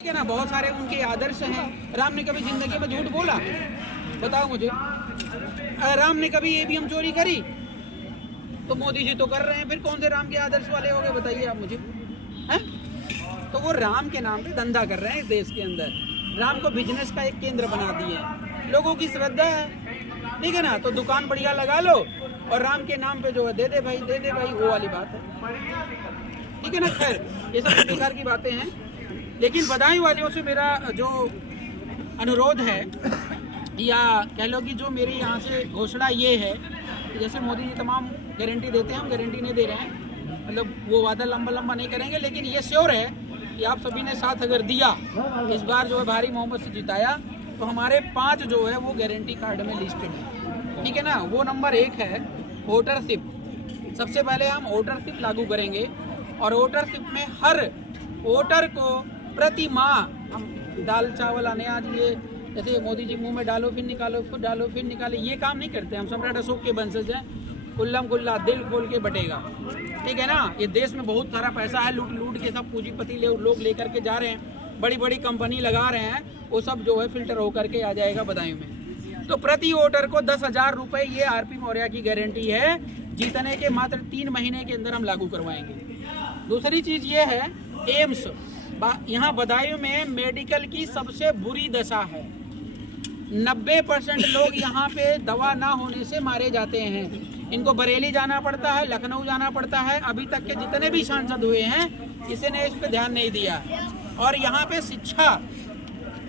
है ना, बहुत सारे उनके आदर्श हैं। राम ने कभी जिंदगी में झूठ बोला? बताओ मुझे। राम ने कभी ईवीएम चोरी करी? तो मोदी जी तो कर रहे हैं, फिर कौन से राम के आदर्श वाले हो गए बताइए आप मुझे, हैं? तो वो राम के नाम पे धंधा कर रहे हैं इस देश के अंदर। राम को बिजनेस का एक केंद्र बना दिए। लोगों की श्रद्धा है, ठीक है ना, तो दुकान बढ़िया लगा लो और राम के नाम पे जो है दे दे भाई, वो वाली बात है, ठीक है ना। खैर, ये सब बेकार की बातें हैं। लेकिन बदायूं वालियों से मेरा जो अनुरोध है, या कह लो कि जो मेरी यहाँ से घोषणा ये है कि जैसे मोदी जी तमाम गारंटी देते हैं, हम गारंटी नहीं दे रहे हैं, मतलब वो वादा लंबा नहीं करेंगे, लेकिन ये श्योर है कि आप सभी ने साथ अगर दिया, इस बार जो है भारी मोहब्बत से जिताया, तो हमारे 5 जो है वो गारंटी कार्ड में लिस्टेड है, ठीक है ना। वो नंबर 1 है वोटरशिप। सबसे पहले हम वोटरशिप लागू करेंगे और वोटरशिप में हर वोटर को प्रति माह हम दाल चावल अनाज, ये जैसे मोदी जी मुंह में डालो फिर निकालो, फिर डालो फिर निकालो, ये काम नहीं करते हम। सम्राट अशोक के वंशज हैं, कुल्लम कुल्ला दिल खोल के बटेगा, ठीक है ना। ये देश में बहुत सारा पैसा है, लूट के सब पूंजीपति लोग लेकर के जा रहे हैं, बड़ी कंपनी लगा रहे हैं, वो सब जो है फिल्टर होकर के आ जाएगा बदायूं में। तो प्रति वोटर को 10,000 रुपये, ये आरपी मौर्य की गारंटी है। जीतने के मात्र 3 महीने के अंदर हम लागू करवाएंगे। दूसरी चीज ये है एम्स। यहाँ बदायूं में मेडिकल की सबसे बुरी दशा है। 90% लोग यहाँ पे दवा ना होने से मारे जाते हैं। इनको बरेली जाना पड़ता है, लखनऊ जाना पड़ता है। अभी तक के जितने भी सांसद हुए हैं, किसी ने इस पे ध्यान नहीं दिया। और यहाँ पे शिक्षा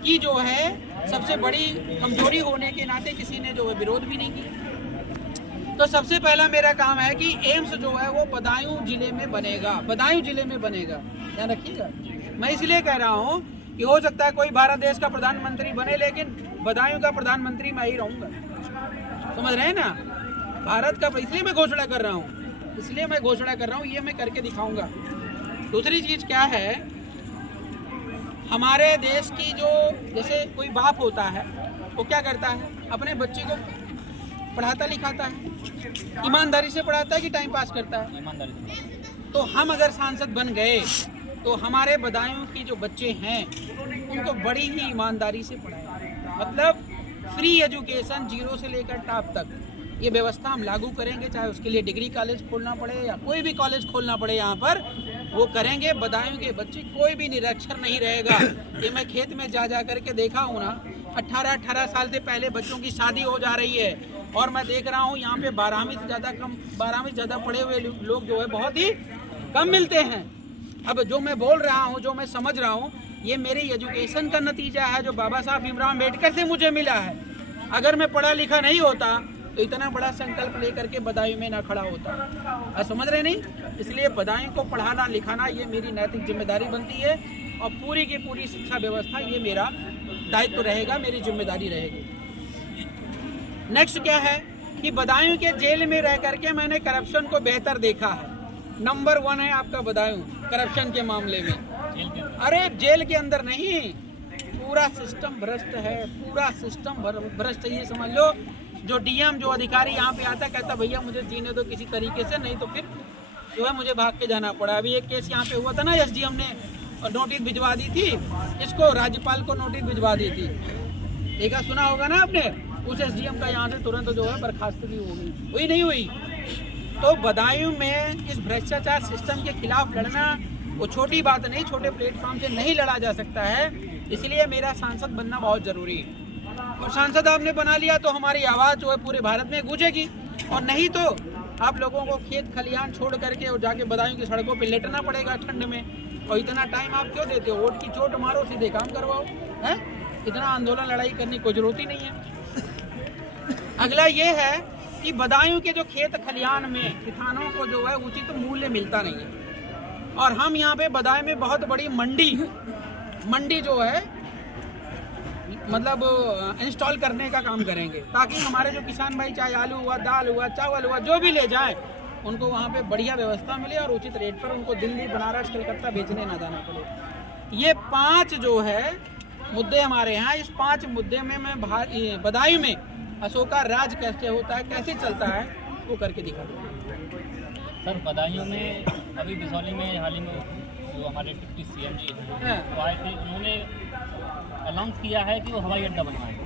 की जो है सबसे बड़ी कमजोरी होने के नाते किसी ने जो है विरोध भी नहीं किया। तो सबसे पहला मेरा काम है कि एम्स जो है वो बदायूं जिले में बनेगा, बदायूं जिले में बनेगा, ध्यान रखिएगा। मैं इसलिए कह रहा हूँ कि हो सकता है कोई भारत देश का प्रधानमंत्री बने, लेकिन बदायूं का प्रधानमंत्री मैं ही रहूँगा, समझ रहे हैं ना। भारत का, इसलिए मैं घोषणा कर रहा हूँ, ये मैं करके दिखाऊंगा। दूसरी चीज क्या है, हमारे देश की जो, जैसे कोई बाप होता है वो क्या करता है, अपने बच्चे को पढ़ाता लिखाता है, ईमानदारी से पढ़ाता है कि टाइम पास करता है? ईमानदारी। तो हम अगर सांसद बन गए तो हमारे बदायूं की जो बच्चे हैं उनको बड़ी ही ईमानदारी से पढ़ाएं, मतलब फ्री एजुकेशन 0 से लेकर टॉप तक, ये व्यवस्था हम लागू करेंगे। चाहे उसके लिए डिग्री कॉलेज खोलना पड़े या कोई भी कॉलेज खोलना पड़े, यहाँ पर वो करेंगे। बदायूं के बच्चे कोई भी निरक्षर नहीं रहेगा। ये मैं खेत में जा करके देखा हूँ ना, 18 साल से पहले बच्चों की शादी हो जा रही है, और मैं देख रहा हूँ यहाँ पे 12वीं से ज़्यादा पढ़े हुए लोग जो है बहुत ही कम मिलते हैं। अब जो मैं बोल रहा हूँ, जो मैं समझ रहा हूँ, ये मेरी एजुकेशन का नतीजा है जो बाबा साहब भीमराव अम्बेडकर से मुझे मिला है। अगर मैं पढ़ा लिखा नहीं होता तो इतना बड़ा संकल्प लेकर के बदायूं में ना खड़ा होता। समझ रहे नहीं? इसलिए बदायूं को पढ़ाना लिखाना ये मेरी नैतिक जिम्मेदारी बनती है, और पूरी की पूरी शिक्षा व्यवस्था ये मेरा दायित्व रहेगा, मेरी जिम्मेदारी रहेगी। नेक्स्ट क्या है कि बदायूं के जेल में रह करके मैंने करप्शन को बेहतर देखा है। नंबर 1 है आपका बदायूं करप्शन के मामले में। अरे जेल के अंदर नहीं, पूरा सिस्टम भ्रष्ट है, पूरा सिस्टम भ्रष्ट है, ये समझ लो। जो डीएम, जो अधिकारी यहाँ पे आता, कहता भैया मुझे जीने दो किसी तरीके से, नहीं तो फिर जो है मुझे भाग के जाना पड़ा। अभी एक केस यहाँ पे हुआ था ना, एसडीएम ने नोटिस भिजवा दी थी इसको, राज्यपाल को नोटिस भिजवा दी थी, देखा सुना होगा ना आपने। उस एसडीएम का यहाँ से तुरंत जो है बर्खास्तगी हो गई, हुई नहीं हुई। तो बदायूं में इस भ्रष्टाचार सिस्टम के खिलाफ लड़ना वो छोटी बात नहीं, छोटे प्लेटफॉर्म से नहीं लड़ा जा सकता है। इसलिए मेरा सांसद बनना बहुत जरूरी है, और सांसद आपने बना लिया तो हमारी आवाज़ जो है पूरे भारत में गूंजेगी। और नहीं तो आप लोगों को खेत खलियान छोड़ करके और जाके बदायूं की सड़कों पे लेटना पड़ेगा ठंड में। और इतना टाइम आप क्यों देते हो? वोट की चोट मारो, सीधे काम करवाओ, है? इतना आंदोलन लड़ाई करने की कोई जरूरत ही नहीं है। अगला ये है कि बदायूं के जो खेत खलियान में किसानों को जो है उचित मूल्य मिलता नहीं है, और हम यहाँ पे बदायूं में बहुत बड़ी मंडी जो है मतलब इंस्टॉल करने का काम करेंगे, ताकि हमारे जो किसान भाई, चाहे आलू हुआ, दाल हुआ, चावल हुआ, जो भी ले जाए, उनको वहाँ पे बढ़िया व्यवस्था मिले और उचित रेट पर उनको दिल्ली, बनारस, कलकत्ता बेचने ना जाना पड़े। ये 5 जो है मुद्दे हमारे यहाँ। इस 5 मुद्दे में मैं बदायूं में अशोका राज कैसे होता है, कैसे चलता है, वो करके दिखा दूँ। सर, बदायूं में अभी बिसौली में हाल ही में जो हमारे डिप्टी सीएम जी हैं हाँ। वो आए थे, उन्होंने अनाउंस किया है कि वो हवाई अड्डा बनवाएंगे।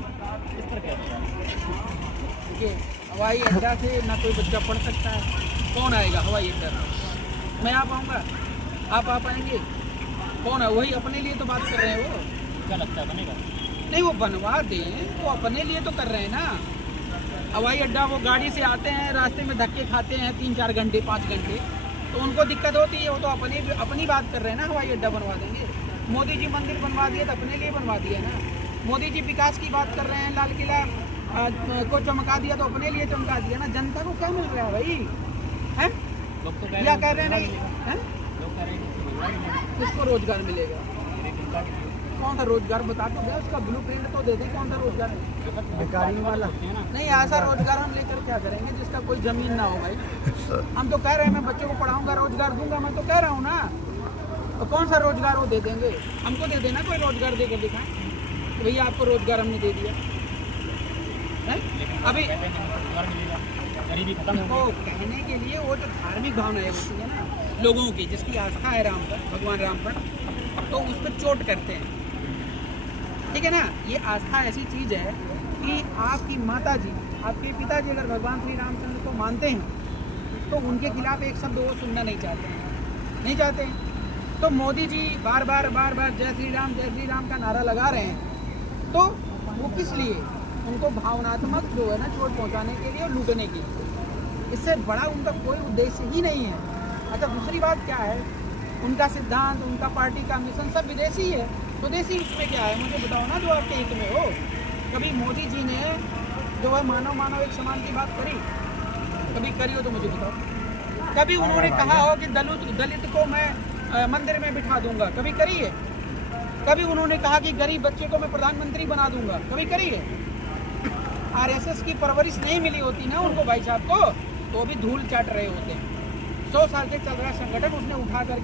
इस पर क्या होगा? देखिए, हवाई अड्डा से ना कोई बच्चा पढ़ सकता है। कौन आएगा हवाई अड्डा में? मैं आ पाऊँगा? आप आ पाएंगे? कौन है? वही अपने लिए तो बात कर रहे हैं वो। क्या लगता है बनेगा? नहीं, वो बनवा दें तो अपने लिए तो कर रहे हैं ना। हवाई अड्डा वो गाड़ी से आते हैं, रास्ते में धक्के खाते हैं 3-4 घंटे 5 घंटे, तो उनको दिक्कत होती है। वो तो अपनी बात कर रहे हैं ना, हवाई अड्डा बनवा देंगे। मोदी जी मंदिर बनवा दिए तो अपने लिए बनवा दिया ना। मोदी जी विकास की बात कर रहे हैं, लाल किला को चमका दिया तो अपने लिए चमका दिया ना। जनता को क्या मिल रहा है भाई? हैं? लोग तो क्या कह रहे हैं? नहीं हैं? लोग कह रहे हैं किसको रोजगार मिलेगा? कौन सा रोजगार बता तो दे, उसका ब्लूप्रिंट तो दे दे। कौन सा रोजगार है? बेकारी वाला नहीं, ऐसा रोजगार हम लेकर क्या करेंगे जिसका कोई जमीन ना हो भाई? हम तो कह रहे हैं मैं बच्चों को पढ़ाऊंगा, रोजगार दूंगा, मैं तो कह रहा हूँ ना। तो कौन सा रोजगार वो दे देंगे? हमको दे देना कोई रोजगार देकर दिखाएं तो भैया आपको रोजगार हमने दे दिया है। अभी गरीबी खत्म तो कहने के लिए वो जो धार्मिक भावनाएं होती है ना लोगों की, जिसकी आस्था है राम पर, भगवान राम पर, तो उस पर चोट करते हैं। ठीक है ना? ये आस्था ऐसी चीज़ है कि आपकी माता जी, आपके पिताजी अगर भगवान श्री रामचंद्र को मानते हैं तो उनके खिलाफ एक शब्द वो सुनना नहीं चाहते हैं, नहीं चाहते हैं। तो मोदी जी बार बार जय श्री राम का नारा लगा रहे हैं, तो वो किस लिए? उनको भावनात्मक जो है ना चोट पहुंचाने के लिए और लूटने के लिए। इससे बड़ा उनका कोई उद्देश्य ही नहीं है। अच्छा, दूसरी बात क्या है, उनका सिद्धांत, उनका पार्टी का मिशन सब विदेशी है। स्वदेशी उसमें क्या है मुझे बताओ ना, जो आपके हित में हो। कभी मोदी जी ने जो है मानव एक समान की बात करी? कभी करी हो तो मुझे बताओ। कभी उन्होंने कहा हो कि दलित को मैं मंदिर में बिठा दूंगा? कभी करी है? कभी उन्होंने कहा कि गरीब बच्चे को मैं प्रधानमंत्री बना दूंगा? कभी करी है? आरएसएस की परवरिश नहीं मिली होती ना उनको भाई साहब को, तो भी धूल चाट रहे होते हैं। 100 साल से चल रहा संगठन उसने उठा करके